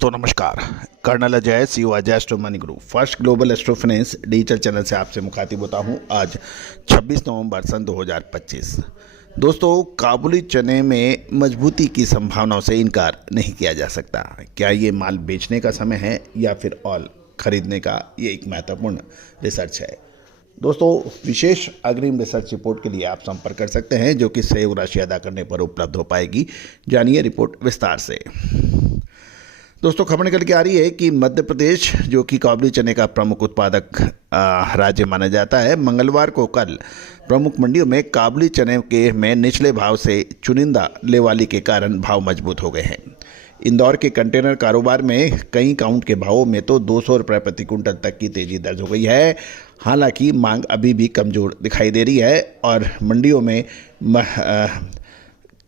दोस्तों नमस्कार। Colonel Ajay CEO Ajay Astro Money Group First Global Astro Finance digital channel से आपसे मुखातिब होता हूं। आज 26 नवंबर सन 2025। दोस्तों, काबुली चने में मजबूती की संभावनाओं से इनकार नहीं किया जा सकता। क्या ये माल बेचने का समय है या फिर ऑल खरीदने का? ये एक महत्वपूर्ण रिसर्च है। दोस्तों, विशेष अग्रिम रिसर्च रिपोर्ट के लिए आप संपर्क कर सकते हैं, जो कि सहयोग राशि अदा करने पर उपलब्ध हो पाएगी। जानिए रिपोर्ट विस्तार से। दोस्तों, खबर निकल के आ रही है कि मध्य प्रदेश, जो कि काबुली चने का प्रमुख उत्पादक राज्य माना जाता है, मंगलवार को कल प्रमुख मंडियों में काबुली चने के में निचले भाव से चुनिंदा लेवाली के कारण भाव मजबूत हो गए हैं। इंदौर के कंटेनर कारोबार में कई काउंट के भावों में तो 200 रुपये प्रति क्विंटल तक की तेजी दर्ज हो गई है। हालांकि मांग अभी भी कमज़ोर दिखाई दे रही है और मंडियों में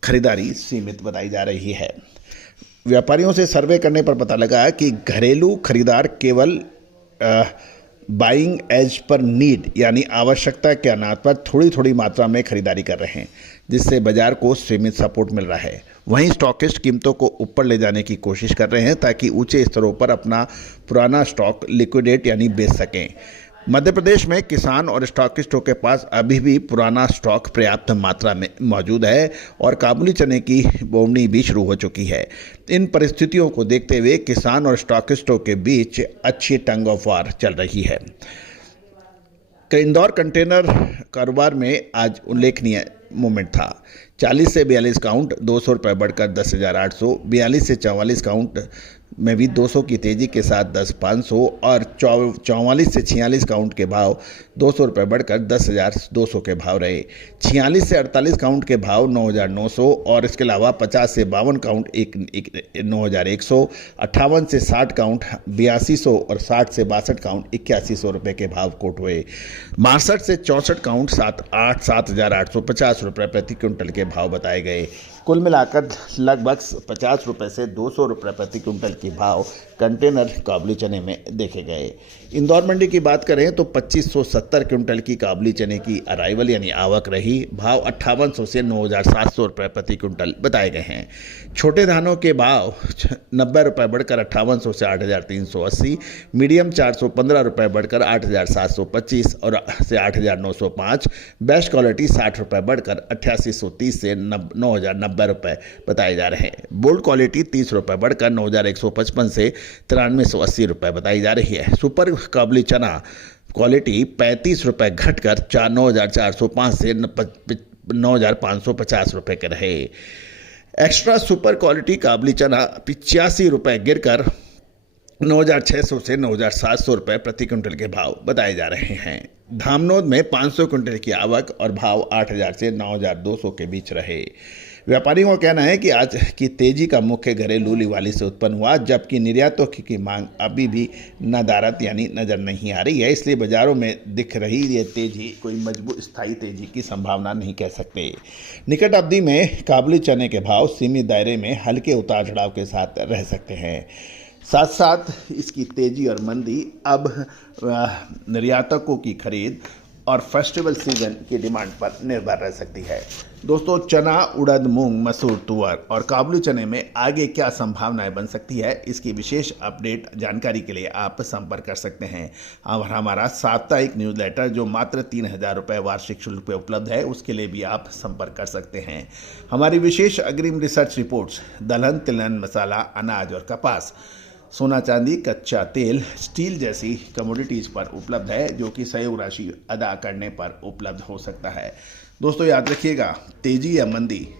खरीदारी सीमित बताई जा रही है। व्यापारियों से सर्वे करने पर पता लगा कि घरेलू खरीदार केवल बाइंग एज पर नीड यानी आवश्यकता के आधार पर थोड़ी थोड़ी मात्रा में खरीदारी कर रहे हैं, जिससे बाजार को सीमित सपोर्ट मिल रहा है। वहीं स्टॉकिस्ट कीमतों को ऊपर ले जाने की कोशिश कर रहे हैं ताकि ऊंचे स्तरों पर अपना पुराना स्टॉक लिक्विडेट यानी बेच सकें। मध्य प्रदेश में किसान और स्टॉकिस्टों के पास अभी भी पुराना स्टॉक पर्याप्त मात्रा में मौजूद है और काबुली चने की बोवनी भी शुरू हो चुकी है। इन परिस्थितियों को देखते हुए किसान और स्टॉकिस्टों के बीच अच्छी टंग ऑफ वार चल रही है। इंदौर कंटेनर कारोबार में आज उल्लेखनीय मूवमेंट था। 40 से 42 काउंट 200 रुपये बढ़कर 10,800, 42 से 44 काउंट में भी 200 की तेज़ी के साथ 10,500 और 44 से 46 काउंट के भाव 200 रुपये बढ़कर 10,200 के भाव रहे। 46 से 48 काउंट के भाव 9,900 और इसके अलावा 50 से 52 काउंट 9,100, 58 से 60 काउंट 8,200 और 60 से 62 काउंट 8,100 रुपये के भाव कोट हुए। 62 से 64 काउंट 7,850 रुपये प्रति क्विंटल के भाव बताए गए। कुल मिलाकर लगभग 50 रुपये से 200 रुपये प्रति क्विंटल के भाव कंटेनर काबुली चने में देखे गए। इंदौर मंडी की बात करें तो 2,570 क्विंटल की काबुली चने की अराइवल यानी आवक रही। भाव 5,800 से 9,700 रुपये प्रति क्विंटल बताए गए हैं। छोटे धानों के भाव 90 रुपये बढ़कर 5,800 से 8,380, मीडियम 415 रुपये बढ़कर 8,725 और से 8,905, बेस्ट क्वालिटी 60 रुपये बढ़कर 8,830 से 9,090 रुपये बताए जा रहे हैं। बोल्ड क्वालिटी 30 रुपये बढ़कर 9,155 से 9,380 रुपये बताई जा रही है। सुपर काबुली चना क्वालिटी 35 रुपये घटकर 9,405 से 9,550 रुपये के रहे। एक्स्ट्रा सुपर क्वालिटी काबुली चना 85 रुपये गिरकर 9,600 से 9,700 रुपये प्रति क्विंटल के भाव बताए जा रहे हैं। धामनोद में 500 क्विंटल की आवक और भाव 8,000 से 9,200 के बीच रहे। व्यापारियों का कहना है कि आज की तेजी का मुख्य घरेलू लिवाली से उत्पन्न हुआ, जबकि निर्यातों की मांग अभी भी नदारत यानी नजर नहीं आ रही है। इसलिए बाजारों में दिख रही ये तेजी कोई मजबूत स्थायी तेजी की संभावना नहीं कह सकते। निकट अवधि में काबुली चने के भाव सीमित दायरे में हल्के उतार चढ़ाव के साथ रह सकते हैं। साथ साथ इसकी तेजी और मंदी अब निर्यातकों की खरीद और फेस्टिवल सीजन की डिमांड पर निर्भर रह सकती है। दोस्तों, चना, उड़द, मूंग, मसूर, तुअर और काबुली चने में आगे क्या संभावनाएं बन सकती है, इसकी विशेष अपडेट जानकारी के लिए आप संपर्क कर सकते हैं। और हमारा साप्ताहिक न्यूज़लेटर जो मात्र 3,000 रुपये वार्षिक शुल्क पे उपलब्ध है, उसके लिए भी आप संपर्क कर सकते हैं। हमारी विशेष अग्रिम रिसर्च रिपोर्ट्स दलहन, तिलहन, मसाला, अनाज और कपास, सोना, चांदी, कच्चा तेल, स्टील जैसी कमोडिटीज़ पर उपलब्ध है, जो कि सहयोग राशि अदा करने पर उपलब्ध हो सकता है। दोस्तों, याद रखिएगा, तेजी या मंदी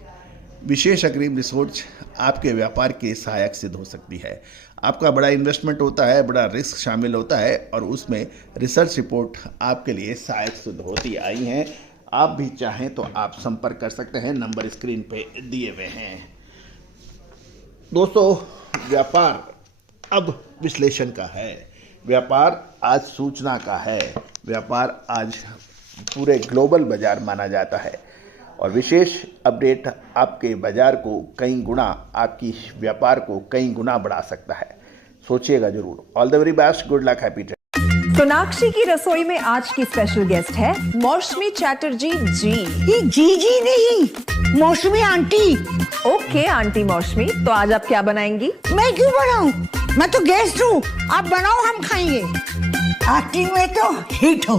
विशेष अग्रिम रिसर्च आपके व्यापार के सहायक सिद्ध हो सकती है। आपका बड़ा इन्वेस्टमेंट होता है, बड़ा रिस्क शामिल होता है और उसमें रिसर्च रिपोर्ट आपके लिए सहायक सिद्ध होती आई हैं। आप भी चाहें तो आप संपर्क कर सकते हैं, नंबर स्क्रीन पे दिए हुए हैं। दोस्तों, व्यापार अब विश्लेषण का है, व्यापार आज सूचना का है, व्यापार आज पूरे ग्लोबल बाजार माना जाता है और विशेष अपडेट आपके बाजार को कई गुना, आपकी व्यापार को कई गुना बढ़ा सकता है। सोचिएगा जरूर। All the very best, good luck, happy trade. Sonakshi की रसोई में आज की स्पेशल गेस्ट है मौसमी चैटर्जी जी। ये जी नहीं, मौसमी आंटी। ओके आंटी मौसमी, तो आज आप क्या बनाएंगी? मैं क्यों बनाऊं? मैं तो गेस्ट हूँ, आप बनाओ, हम खाएंगे। एक्टिंग में तो हिट हो,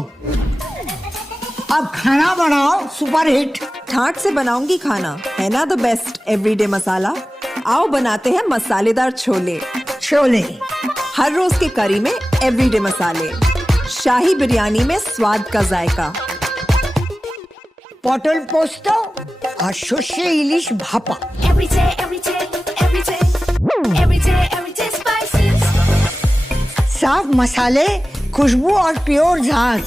अब खाना बनाओ सुपर हिट। ठाट से बनाऊंगी खाना, है ना द बेस्ट एवरीडे मसाला। आओ बनाते हैं मसालेदार छोले। छोले, हर रोज के करी में एवरीडे मसाले, शाही बिरयानी में स्वाद का जायका। পটল পোস্ত আর সর্ষে ইলিশ ভাপা। Every day, every day, every day, every day, every day spices. साफ मसाले, खुशबू और प्योर झांझ,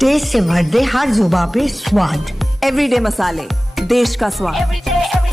टेस्ट से भर दे हर जुबान पे स्वाद। एवरीडे मसाले, देश का स्वाद। Every day, every